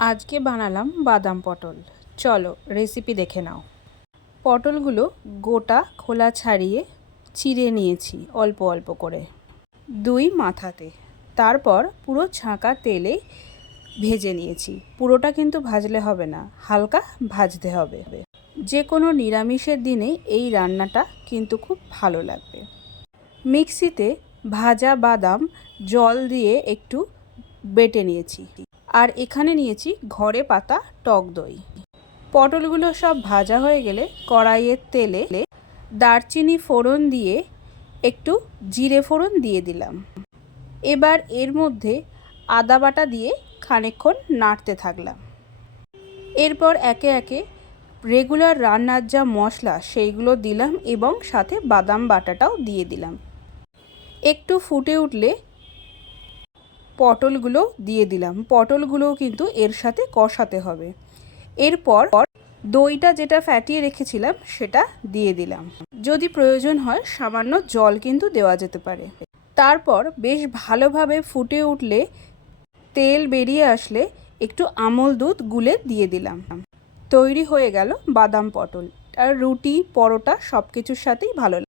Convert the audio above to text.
আজকে বানালাম বাদাম পটল। চলো রেসিপি দেখে নাও। পটলগুলো গোটা খোলা ছাড়িয়ে চিড়ে নিয়েছি অল্প অল্প করে 2 মাথাতে। তারপর পুরো ছাঁকা তেলে ভেজে নিয়েছি। পুরোটা কিন্তু ভাজলে হবে না, হালকা ভাজতে হবে। যে কোনো নিরামিষের দিনে এই রান্নাটা কিন্তু খুব ভালো লাগবে। মিক্সিতে ভাজা বাদাম জল দিয়ে একটু বেটে নিয়েছি। আর এখানে নিয়েছি ঘরে পাতা টক দই। পটলগুলো সব ভাজা হয়ে গেলে কড়াইয়ের তেলে দারচিনি ফোড়ন দিয়ে একটু জিরে ফোড়ন দিয়ে দিলাম। এবার এর মধ্যে আদা বাটা দিয়ে খানিকক্ষণ নাড়তে থাকলাম। এরপর একে একে রেগুলার রান্নার যা মশলা সেইগুলো দিলাম এবং সাথে বাদাম বাটাটাও দিয়ে দিলাম। একটু ফুটে উঠলে পটলগুলো দিয়ে দিলাম। পটলগুলোও কিন্তু এর সাথে কষাতে হবে। এরপর দইটা যেটা ফ্যাটিয়ে রেখেছিলাম সেটা দিয়ে দিলাম। যদি প্রয়োজন হয় সামান্য জল কিন্তু দেওয়া যেতে পারে। তারপর বেশ ভালোভাবে ফুটে উঠলে তেল বেরিয়ে আসলে একটু আমল দুধ গুলে দিয়ে দিলাম। তৈরি হয়ে গেল বাদাম পটল। আর রুটি পরোটা সব কিছুর সাথেই ভালো লাগে।